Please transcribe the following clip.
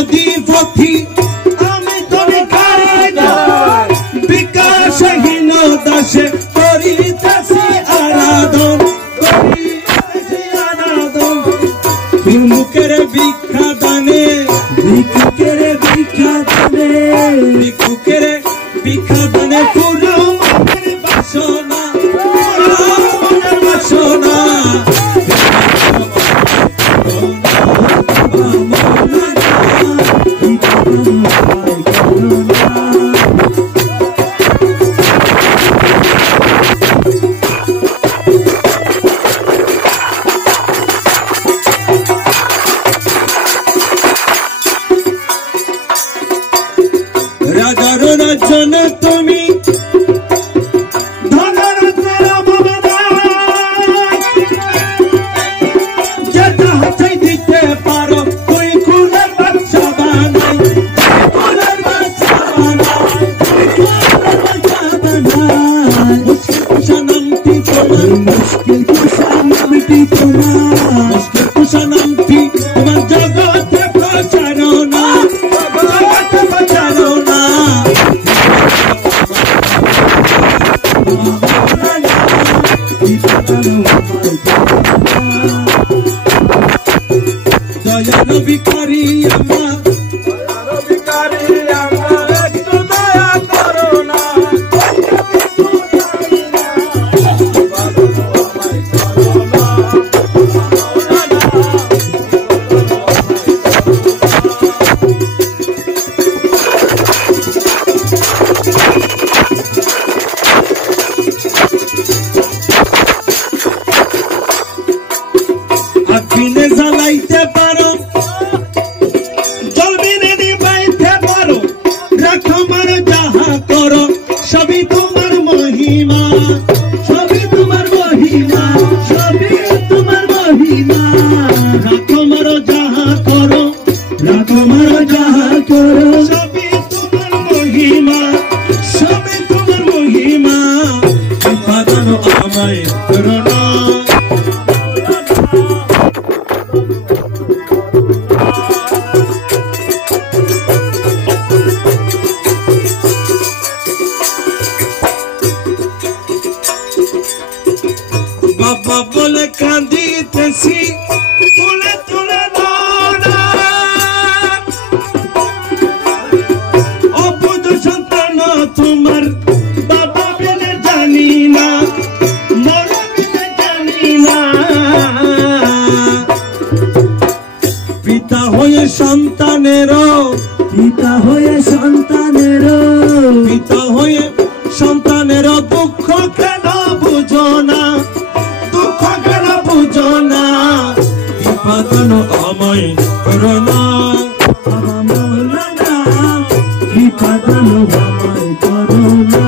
অধিপতি আমি তো বিকাশহীন দাসে করিতেছি আরাধন ভিক্ষুকের ভিক্ষা দানে ভিক্ষুকের ভিক্ষা দানে ভিক্ষুকের ভিক্ষা দানে পুরো মনের বাসনা মনের বাসনা রাজার রাজন তুমি ধনরত্নের যেটা চাই দিতে পারো তুই কুলের বাচ্চা বানাই কুলের বাচ্চা বানাই মুশকিল কুশা নামটি তোমার মুশকিল কুশা নামটি তোমার মুশকিল কুশা নামটি তোমার জগতে প্রচারো না জগতে প্রচারো না দয়ালু ভিখারি আমার একটু দয়া করো না আগুনে জ্বালাইতে পারো জলবিনে নিবাইতে পারো রাখো মার যাহা করো সবই তোমার মহিমা সবই তোমার মহিমা সবই তোমার মহিমা রাখো মার যাহা করো রাখো মার যাহা করো সবই তোমার মহিমা সবই তোমার মহিমা উপাদান আমায় করো না বাবা বলে কাঁদিতেছি তুলে তুলে অবুঝ সন্তান তোমার বাবা বলে জানি না মরা বলে জানি না পিতা হয়ে সন্তানেরও পিতা হয়ে সন্তানেরও পিতা হয়ে সন্তানেরও দুঃখ কেন বুঝো না দুঃখ কেন বুঝো না বিপদন আমায় করো না বিপদন আমায় করো না